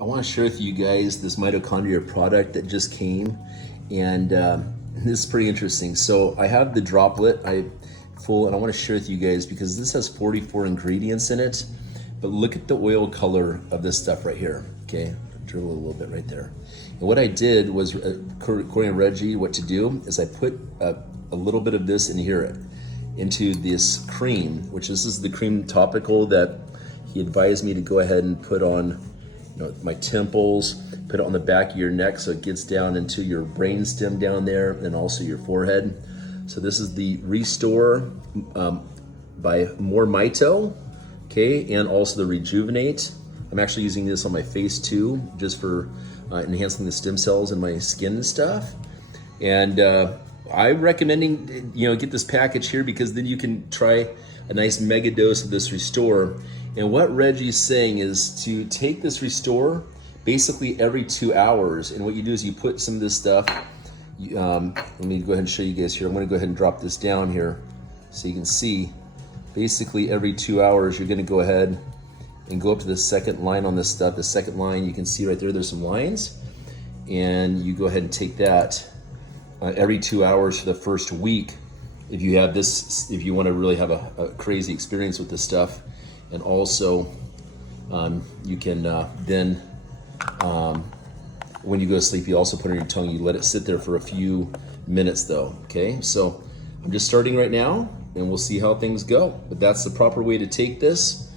I want to share with you guys this mitochondria product that just came, and this is pretty interesting. So I have the droplet and I want to share with you guys because this has 44 ingredients in it. But look at the oil color of this stuff right here. Okay, drill a little bit right there. And what I did was, according to Reggie, what to do is I put a little bit of this in here into this cream, which this is the cream topical that he advised me to go ahead and put on, my temples, put it on the back of your neck so it gets down into your brain stem down there and also your forehead. So this is the Restore by MoreMito, okay, and also the Rejuvenate. I'm actually using this on my face too, just for enhancing the stem cells in my skin and stuff. And I'm recommending, get this package here because then you can try a nice mega dose of this Restore. And what Reggie's saying is to take this Restore basically every 2 hours. And what you do is you put some of this stuff, let me go ahead and show you guys here. I'm gonna go ahead and drop this down here so you can see. Basically every 2 hours, you're gonna go ahead and go up to the second line on this stuff. The second line, you can see right there, there's some lines. And you go ahead and take that every 2 hours for the first week. If you have this, if you wanna really have a crazy experience with this stuff. And also, you can then, when you go to sleep, you also put it on your tongue. You let it sit there for a few minutes though, okay? So I'm just starting right now and we'll see how things go. But that's the proper way to take this,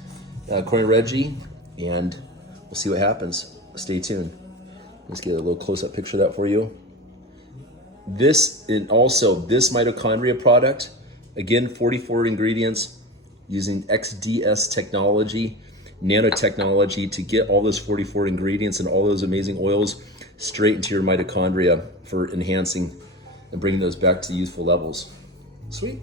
according to Reggie, and we'll see what happens. Stay tuned. Let's get a little close-up picture of that for you. This, and also this mitochondria product, again, 44 ingredients, using XDS technology, nanotechnology, to get all those 44 ingredients and all those amazing oils straight into your mitochondria for enhancing and bringing those back to youthful levels. Sweet.